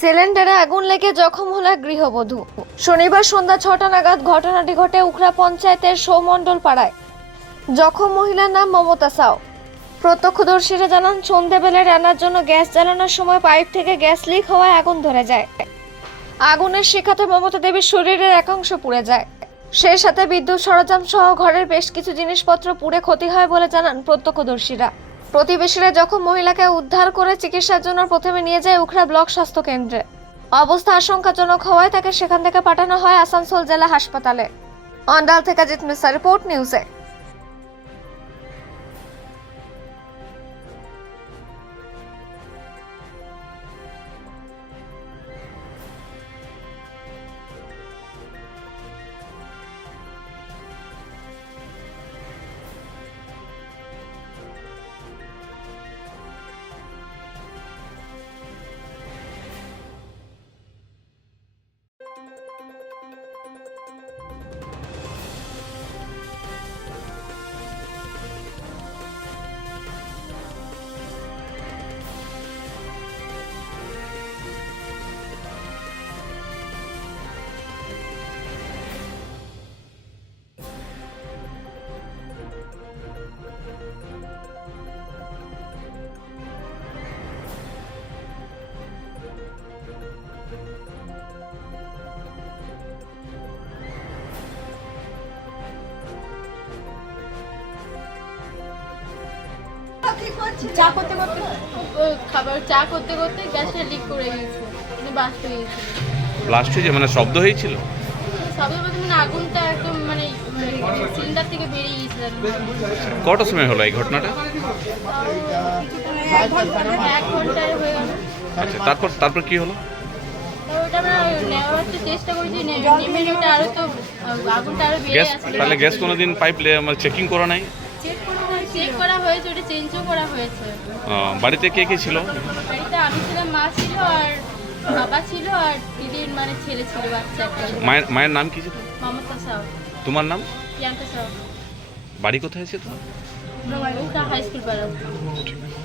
সিলিন্ডারে আগুন লেগে জখম হলো এক গৃহবধূ। শনিবার সন্ধ্যা ৬টা নাগাদ ঘটনাটি ঘটে উখড়া পঞ্চায়েতের সৌমণ্ডল পাড়ায়। জখম মহিলার নাম মমতা সাউ। প্রত্যক্ষদর্শীরা জানান, সন্ধ্যাবেলা রান্নার জন্য গ্যাস জ্বালানোর সময় পাইপ থেকে গ্যাস লিক হওয়ায় আগুন ধরে যায়। আগুনের শিখাতে মমতা দেবীর শরীরের একাংশ পুড়ে যায়। সেই সাথে বিদ্যুৎ সরঞ্জাম সহ ঘরের বেশ কিছু জিনিসপত্র পুড়ে ক্ষতি হয় বলে জানান প্রত্যক্ষদর্শীরা। প্রতিবেশীরা জখম মহিলাকে উদ্ধার করে চিকিৎসার জন্য প্রথমে নিয়ে যায় উখড়া ব্লক স্বাস্থ্য কেন্দ্রে। অবস্থা আশঙ্কাজনক হওয়ায় তাকে সেখান থেকে পাঠানো হয় আসানসোল জেলা হাসপাতালে। অন্ডাল থেকে জিৎ মিশ্রা, রিপোর্ট নিউজে। চা করতে করতে গ্যাসটা লিক করে গিয়েছে, ব্লাস্ট হয়ে গিয়েছিল। ব্লাস্ট হয়েছে মানে শব্দ হয়েছিল? শব্দ বলতে মানে আগুনটা একদম মানে সিলিন্ডার থেকে বেরিয়ে গিয়েছিল। কটার সময় হলো এই ঘটনাটা? 1 ঘন্টায় হয়ে গেল। আচ্ছা, তারপর কি হলো? তো ওটা আমরা নেওয়ার চেষ্টা করেছি, নেমে ওটা আরো তো আগুনটা আরো বেড়ে গ্যাস আসছে। তাহলে গ্যাস কোনোদিন পাইপ চেকিং করা নাই? চেক করা হয়েছে, ওটা চেঞ্জও করা হয়েছে। বাড়িতে কে কে ছিল? বাড়িতে আমি ছিলাম, মা ছিল আর বাবা ছিল আর দিদির মানে ছেলে ছিল, বাচ্চা একটা। মায়ের নাম কি ছিল? মমতা সাউ। তোমার নাম? প্রিয়াঙ্কা সাউ। বাড়ি কোথায় আছে তোমার? হাই স্কুল পাড়া। ঠিক আছে।